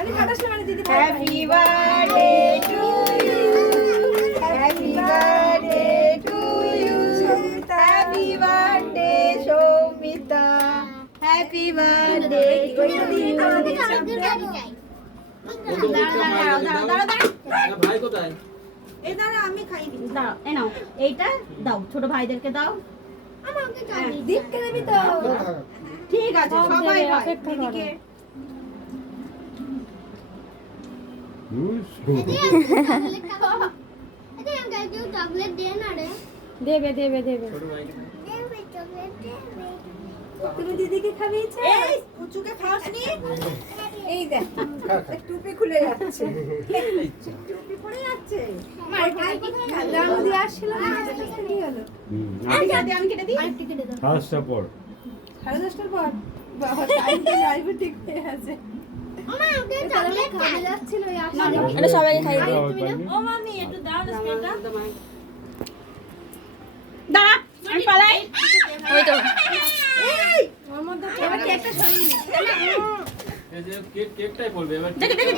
Happy birthday to you, happy birthday to you, happy birthday Soumita, happy birthday to you. ভাই কোথায়? এই দাঁড়া, আমি খাইনি। দাও, এই নাও, এইটা দাও, ছোট ভাইদেরকে দাও। দীপকে দেবি তো? ঠিক আছে, সবাই হয়। দিদিকে দেবে দেবে দেবে। ছোট ভাইকে তুমি দিদিকে খাইয়েছো? এই পুচুকে খাওয়াসনি? এই দেখ, টুপি খুলে যাচ্ছে, টুপি পড়ে যাচ্ছে। রামু দিয়ে আসছিল না, কি হলো? আমি কেটে দিই। ফার্স্ট পর 10:30টার পর বাবা টাইম তো ডায়াবেটিক হয়ে আছে। এটা সবাইকে খাইয়ে দিই। ও মামি, একটু দাও না স্পেনটা। দাঁড়া, আমি পালাই। ওই তো এবার কেকটা সরিয়ে নি। এই যে কেকটাই পড়বে এবার। দেখে দেখে